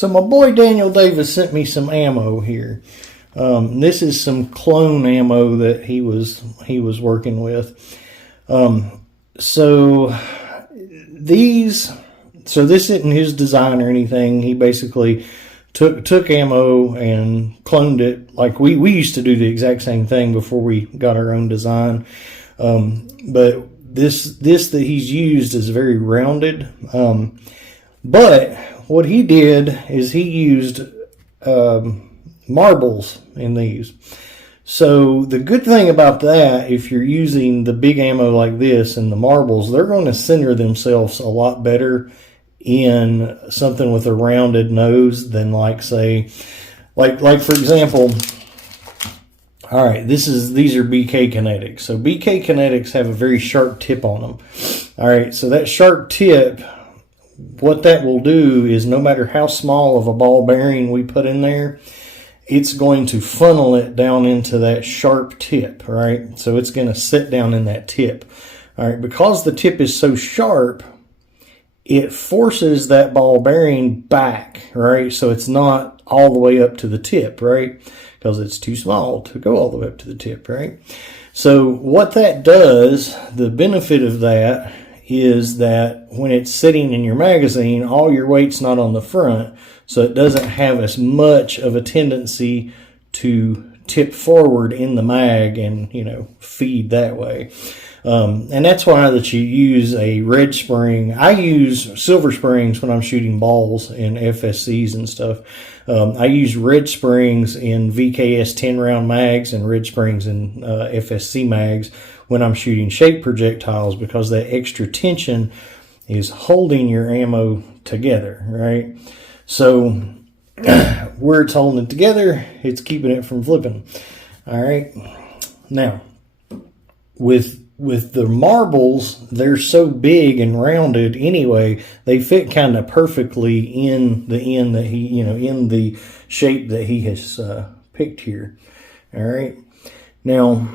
So my boy Daniel Davis sent me some ammo here. This is some clone ammo that he was working with. So this isn't his design or anything. He basically took ammo and cloned it. Like we used to do the exact same thing before we got our own design. But this that he's used is very rounded. But what he did is he used marbles in these. So the good thing about that, if you're using the big ammo like this and the marbles, they're going to center themselves a lot better in something with a rounded nose than like say, like for example, all right, these are BK Kinetics. So BK Kinetics have a very sharp tip on them. All right, so that sharp tip, what that will do is no matter how small of a ball bearing we put in there, it's going to funnel it down into that sharp tip, right? So it's going to sit down in that tip. All right, because the tip is so sharp, it forces that ball bearing back, right? So it's not all the way up to the tip, right? Because it's too small to go all the way up to the tip, right? So what that does, the benefit of that is that when it's sitting in your magazine, all your weight's not on the front, so it doesn't have as much of a tendency to tip forward in the mag and, feed that way. And that's why that you use a red spring. I use silver springs when I'm shooting balls in FSCs and stuff. I use red springs in VKS 10 round mags and red springs in FSC mags when I'm shooting shape projectiles, because that extra tension is holding your ammo together, right? So where it's holding it together, it's keeping it from flipping. All right. Now, with the marbles, they're so big and rounded anyway, they fit kind of perfectly in the end that he, in the shape that he has picked here. All right. Now,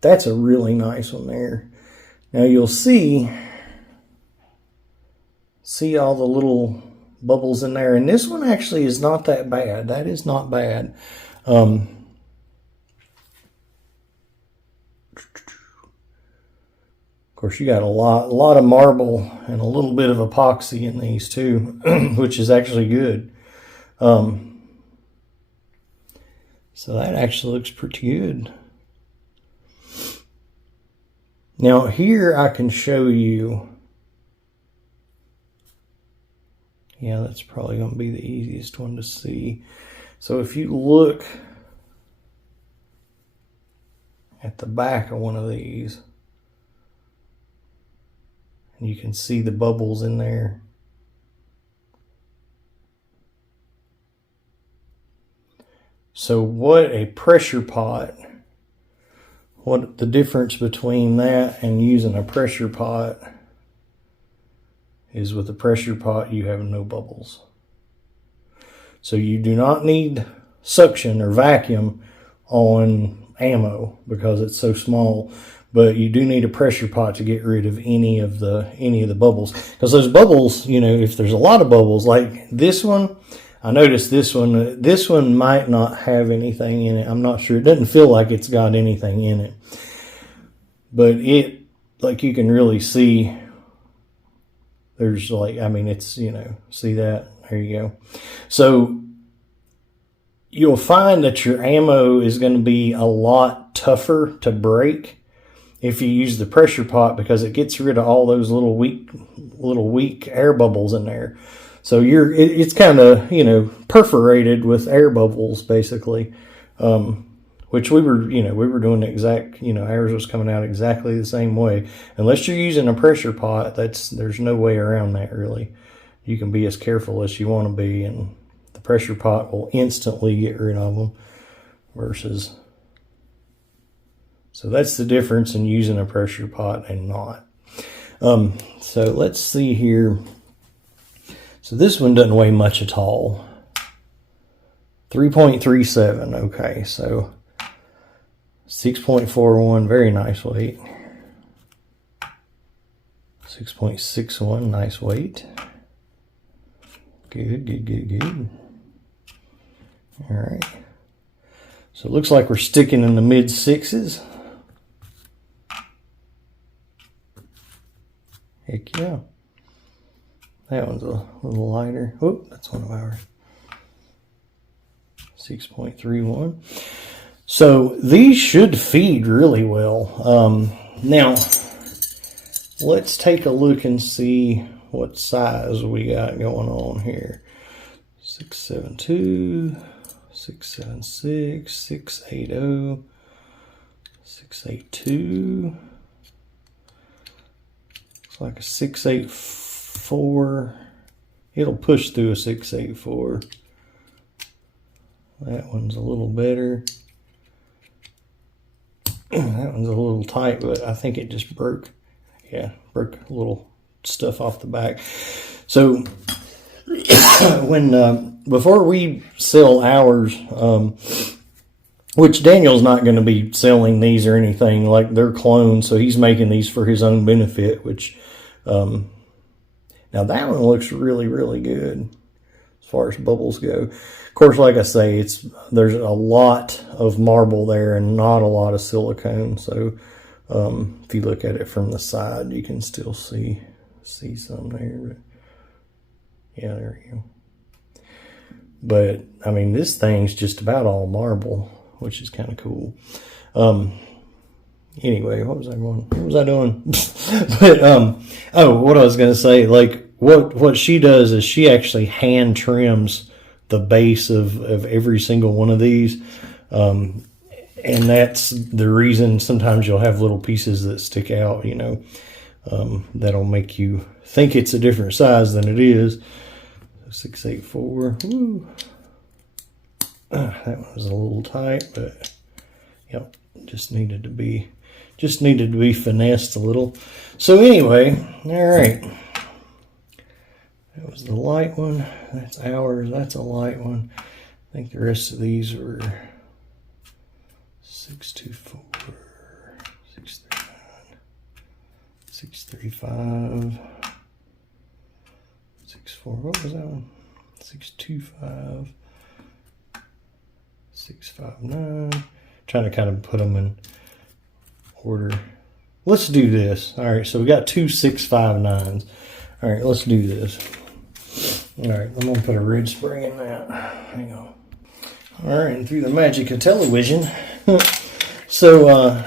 that's a really nice one there. Now you'll see all the little bubbles in there, and this one actually is not that bad. That is not bad. Of course, you got a lot of marble and a little bit of epoxy in these too, which is actually good. So that actually looks pretty good. Now here I can show you. Yeah, that's probably going to be the easiest one to see. So if you look at the back of one of these, and you can see the bubbles in there. So what a pressure pot, what the difference between that and using a pressure pot is, with a pressure pot you have no bubbles. So you do not need suction or vacuum on ammo because it's so small, but you do need a pressure pot to get rid of any of the bubbles. Because those bubbles, if there's a lot of bubbles, like this one, I noticed this one might not have anything in it. I'm not sure. It doesn't feel like it's got anything in it. But you can really see, there's it's, see that? There you go. So you'll find that your ammo is going to be a lot tougher to break if you use the pressure pot, because it gets rid of all those little weak air bubbles in there. So it's kind of, perforated with air bubbles basically, which we were doing the exact, ours was coming out exactly the same way. Unless you're using a pressure pot, there's no way around that really. You can be as careful as you want to be, and the pressure pot will instantly get rid of them versus. So that's the difference in using a pressure pot and not. So let's see here. So this one doesn't weigh much at all. 3.37, okay, so 6.41, very nice weight. 6.61, nice weight. Good, good, good, good. All right. So it looks like we're sticking in the mid 6s. Heck yeah. That one's a little lighter. Oh, that's one of ours. 6.31. So these should feed really well. Now, let's take a look and see what size we got going on here. 672, 676, 680, 682. Looks like a 684. It'll push through a 684. That one's a little better. That one's a little tight, but I think it just broke. Yeah, broke a little stuff off the back. So when before we sell ours, which Daniel's not going to be selling these or anything, like they're clones, so he's making these for his own benefit, which now that one looks really, really good as far as bubbles go. Of course, like I say, there's a lot of marble there and not a lot of silicone. So if you look at it from the side, you can still see some there. But yeah, there you go. But I mean, this thing's just about all marble, which is kind of cool. Anyway, what was I doing? But oh, what I was gonna say, like what she does is she actually hand trims the base of every single one of these. And that's the reason sometimes you'll have little pieces that stick out, you know, that'll make you think it's a different size than it is. 684. Woo. That one was a little tight, but yep, just needed to be finessed a little. So anyway, all right. That was the light one. That's ours. That's a light one. I think the rest of these were 624, 639, 635, 64. What was that one? 625, 659. Trying to kind of put them in order. Let's do this. All right, so we got two 659s. All right, let's do this. All right, I'm going to put a ridge spring in that. Hang on. All right, and through the magic of television. So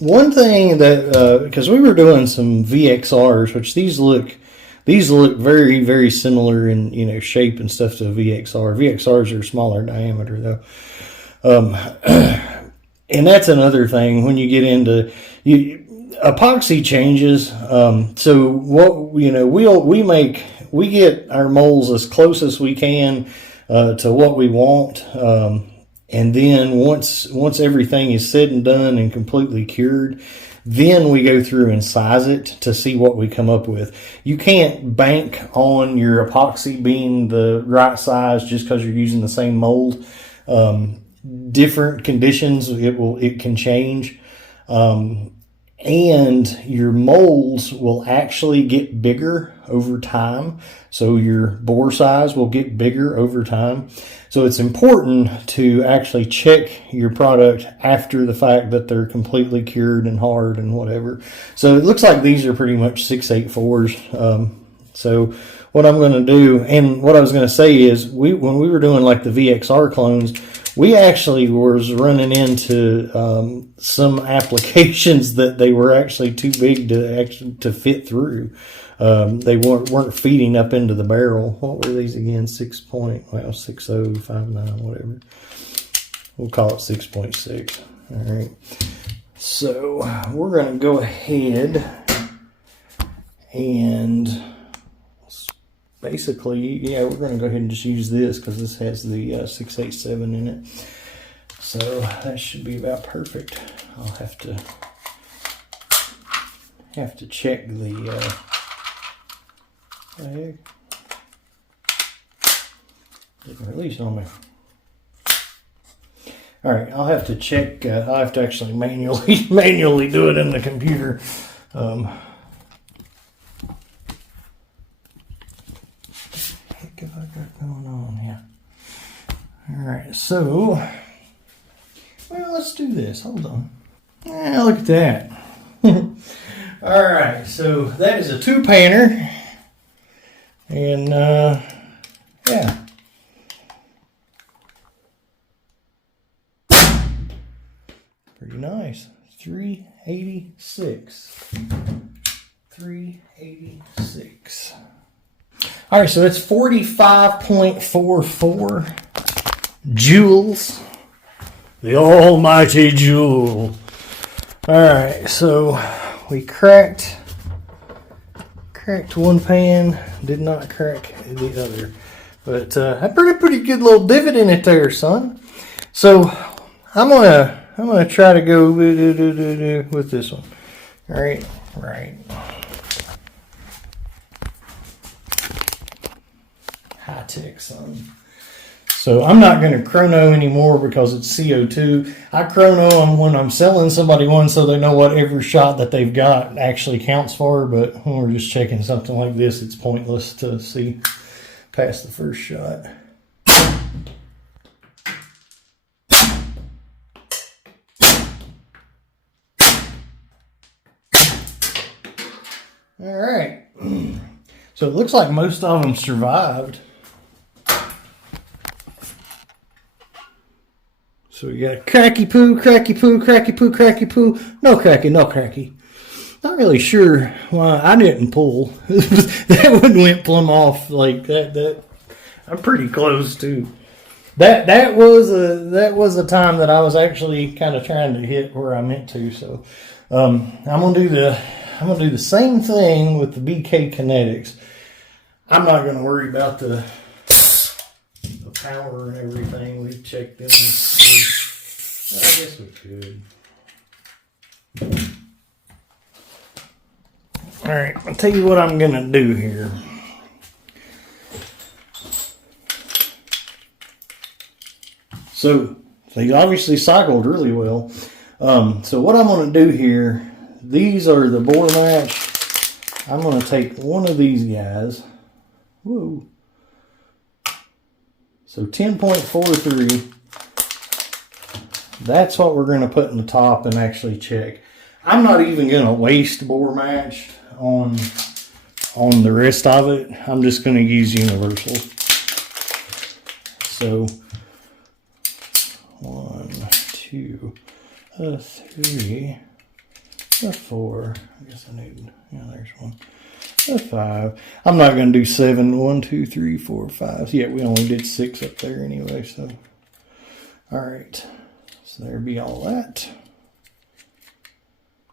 one thing that, because we were doing some VXRs, which these look very, very similar in, you know, shape and stuff to a VXR. VXRs are smaller diameter though. And that's another thing when you get into epoxy changes. So what, you know, we get our molds as close as we can to what we want. And then once everything is said and done and completely cured, then we go through and size it to see what we come up with. You can't bank on your epoxy being the right size just because you're using the same mold. Different conditions, it can change. And your molds will actually get bigger over time. So your bore size will get bigger over time. So it's important to actually check your product after the fact that they're completely cured and hard and whatever. So it looks like these are pretty much 684s. So what I'm going to do, and what I was going to say is, when we were doing like the VXR clones, we actually was running into some applications that they were actually too big to fit through. They weren't feeding up into the barrel. What were these again? 6059, whatever. We'll call it 6.6. All right. So we're going to go ahead and basically, yeah, we're going to go ahead and just use this because this has the 687 in it. So that should be about perfect. I'll have to check the heck? Didn't release on me. All right, I'll have to check. I'll have to actually manually do it in the computer. Heck, if I got right, so, well, let's do this. Hold on. Look at that. All right, so that is a 2-panner. And, yeah. Pretty nice. 386. 386. All right, so that's 45.44 joules. The almighty joule. All right, so we cracked one pan, did not crack the other. But I put a pretty good little divot in it there, son. So I'm gonna try to go with this one. All right, right. High tech, son. So I'm not going to chrono anymore because it's CO2. I chrono them when I'm selling somebody one so they know what every shot that they've got actually counts for. But when we're just checking something like this, it's pointless to see past the first shot. All right. So it looks like most of them survived. So we got cracky poo, cracky poo, cracky poo, cracky poo. No cracky, no cracky. Not really sure why I didn't pull. That one went plumb off like that. I'm pretty close too. That was a time that I was actually kind of trying to hit where I meant to. So I'm gonna do the same thing with the BK Kinetics. I'm not gonna worry about the power and everything. We've checked them. I guess we could. All right, I'll tell you what I'm gonna do here. So they obviously cycled really well. So what I'm gonna do here, these are the bore match. I'm gonna take one of these guys. Whoa. So 10.43. That's what we're going to put in the top and actually check. I'm not even going to waste bore match on the rest of it. I'm just going to use universal. So 1, 2, 3, 4. I guess I need, yeah, there's 1. 5. I'm not going to do 7. 1, 2, 3, 4, 5. Yeah, we only did 6 up there anyway. So, all right. So there be all that.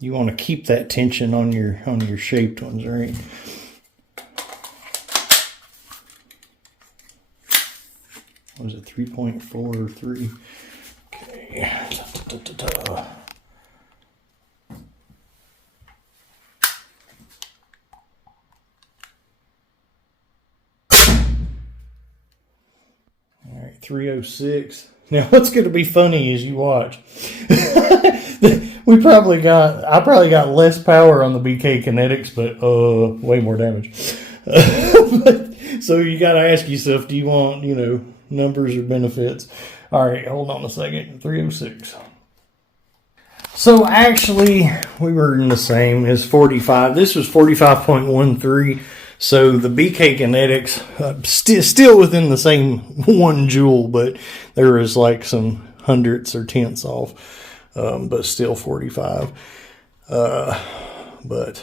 You want to keep that tension on your shaped ones, right? What was it? 3.43. Okay. All right, 306. Now, what's going to be funny as you watch? I probably got less power on the BK Kinetics, but way more damage. So you got to ask yourself, do you want, numbers or benefits? All right, hold on a second. 306. So actually, we were in the same as 45. This was 45.13. So the BK Kinetics, still within the same 1 joule, but there was like some hundredths or tenths off, but still 45. But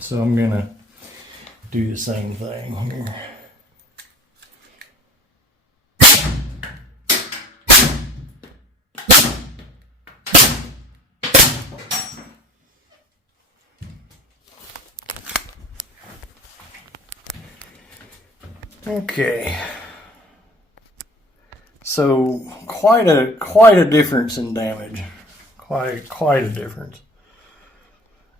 so I'm gonna do the same thing here. Okay, so quite a difference in damage, quite a difference.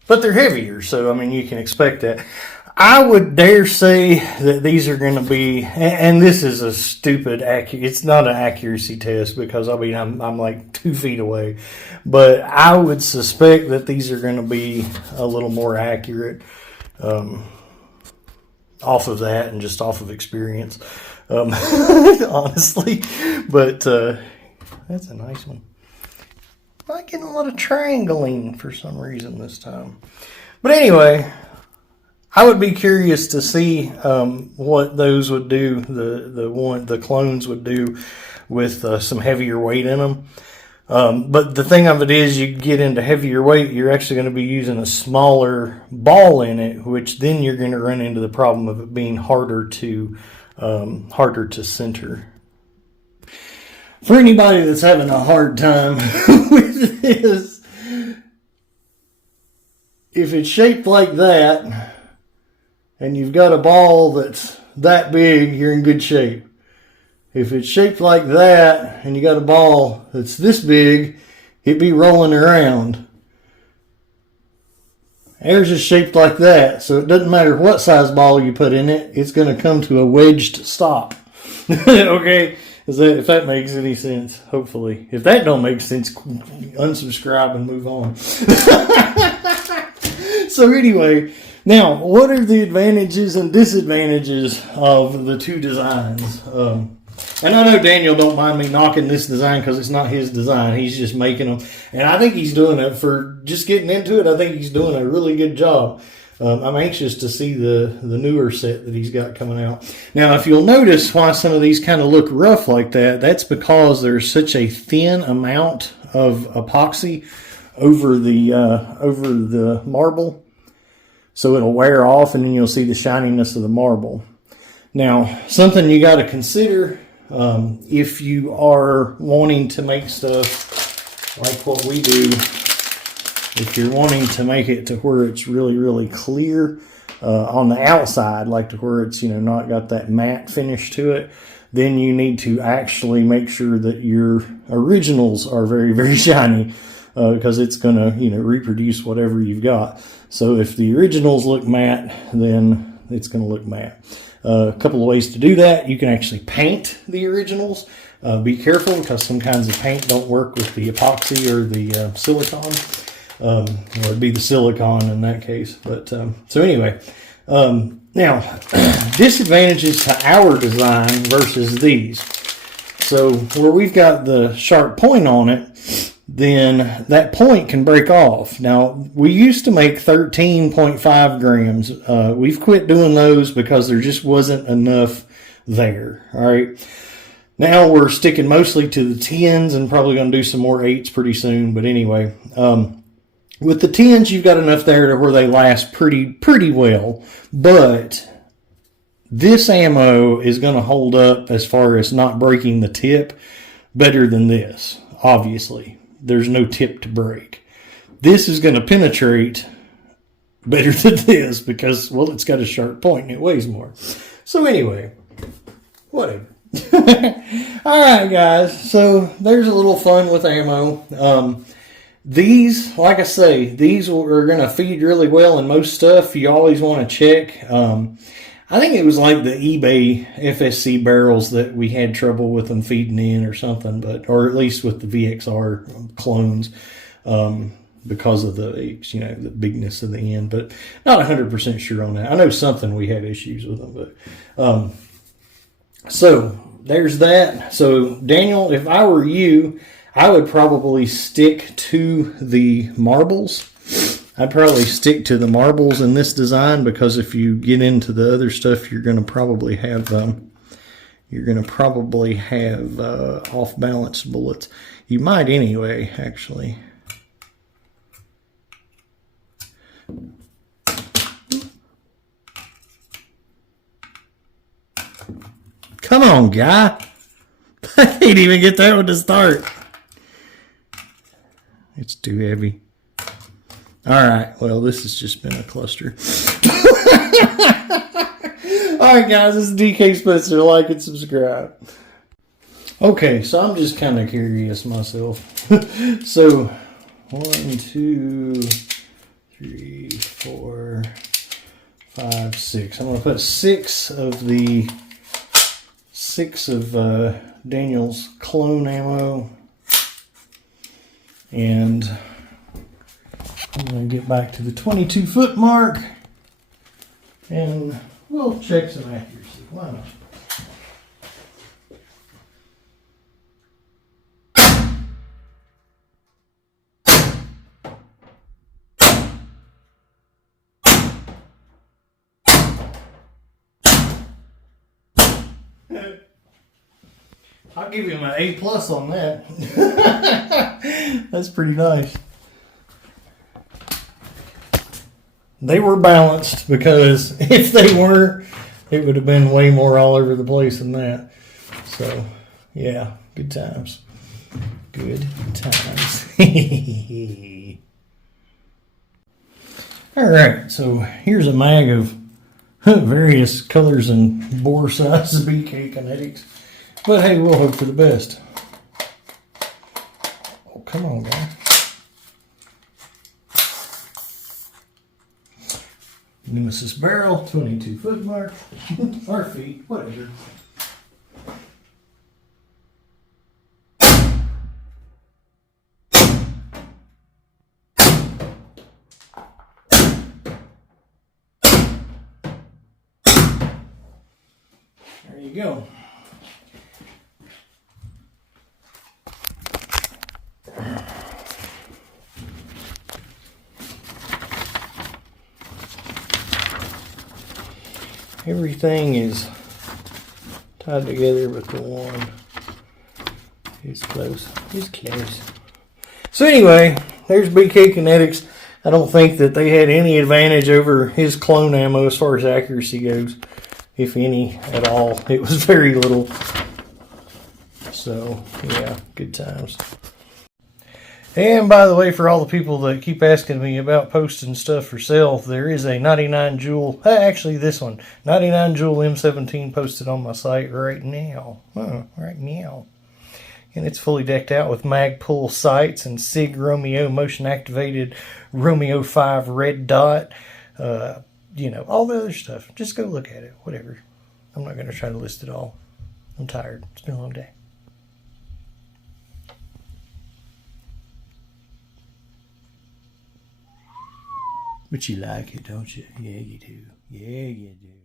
But they're heavier, so I mean you can expect that. I would dare say that these are going to be, and this is a stupid it's not an accuracy test because I mean I'm like 2 feet away, but I would suspect that these are going to be a little more accurate. off of that and just off of experience, honestly. But that's a nice one. I'm not getting a lot of triangling for some reason this time. But anyway, I would be curious to see what those would do. The clones would do with some heavier weight in them. But the thing of it is, you get into heavier weight, you're actually going to be using a smaller ball in it, which then you're going to run into the problem of it being harder to center. For anybody that's having a hard time with this, if it's shaped like that, and you've got a ball that's that big, you're in good shape. If it's shaped like that, and you got a ball that's this big, it'd be rolling around. Ours is shaped like that, so it doesn't matter what size ball you put in it, it's going to come to a wedged stop. Okay? If that makes any sense, hopefully. If that don't make sense, unsubscribe and move on. So anyway, now, what are the advantages and disadvantages of the two designs? And I know Daniel don't mind me knocking this design because it's not his design. He's just making them. And I think he's doing it for just getting into it. I think he's doing a really good job. I'm anxious to see the newer set that he's got coming out. Now, if you'll notice why some of these kind of look rough like that, that's because there's such a thin amount of epoxy over the marble. So it'll wear off and then you'll see the shininess of the marble. Now, something you got to consider if you are wanting to make stuff like what we do, if you're wanting to make it to where it's really, really clear on the outside, like to where it's, not got that matte finish to it, then you need to actually make sure that your originals are very, very shiny because it's going to, reproduce whatever you've got. So if the originals look matte, then it's going to look matte. A couple of ways to do that. You can actually paint the originals. Be careful because some kinds of paint don't work with the epoxy or the silicone. Or it'd be the silicone in that case. But so anyway, now disadvantages to our design versus these. So where we've got the sharp point on it, then that point can break off. Now, we used to make 13.5 grams. We've quit doing those because there just wasn't enough there. All right. Now we're sticking mostly to the 10s and probably going to do some more 8s pretty soon. But anyway, with the 10s, you've got enough there to where they last pretty well. But this ammo is going to hold up as far as not breaking the tip better than this, obviously. There's no tip to break. This is going to penetrate better than this because, well, it's got a sharp point and it weighs more. So anyway, whatever. All right, guys. So there's a little fun with ammo. These, like I say, these are going to feed really well in most stuff. You always want to check. I think it was like the eBay FSC barrels that we had trouble with them feeding in or something, or at least with the VXR clones, because of the bigness of the end, but not 100% sure on that. I know something we had issues with them, but, so there's that. So Daniel, if I were you, I would probably stick to the marbles. I'd probably stick to the marbles in this design because if you get into the other stuff, you're going to probably have off balance bullets. You might anyway, actually. Come on, guy. I can't even get that one to start. It's too heavy. All right, well, this has just been a cluster. All right, guys, this is DK Spencer. Like and subscribe. Okay, so I'm just kind of curious myself. So, 1, 2, 3, 4, 5, 6. I'm going to put 6 of Daniel's clone ammo. And I'm going to get back to the 22-foot mark. And we'll check some accuracy. Why not? I'll give him an A+ on that. That's pretty nice. They were balanced, because if they weren't, it would have been way more all over the place than that. So, yeah, good times. Good times. All right, so here's a mag of various colors and bore sizes of BK Kinetics. But hey, we'll hope for the best. Oh, come on, guy. Nemesis barrel, 22 foot mark, or feet, whatever. There you go. Everything is tied together, but the one is close. It's close. So anyway, there's BK Kinetics. I don't think that they had any advantage over his clone ammo as far as accuracy goes, if any at all. It was very little. So yeah, good times. And by the way, for all the people that keep asking me about posting stuff for sale, there is a 99 Joule, actually this one, 99 Joule M17 posted on my site right now. Right now. And it's fully decked out with mag pull sights and SIG Romeo motion activated Romeo 5 red dot. You know, all the other stuff. Just go look at it, whatever. I'm not going to try to list it all. I'm tired. It's been a long day. But you like it, don't you? Yeah, you do. Yeah, you do.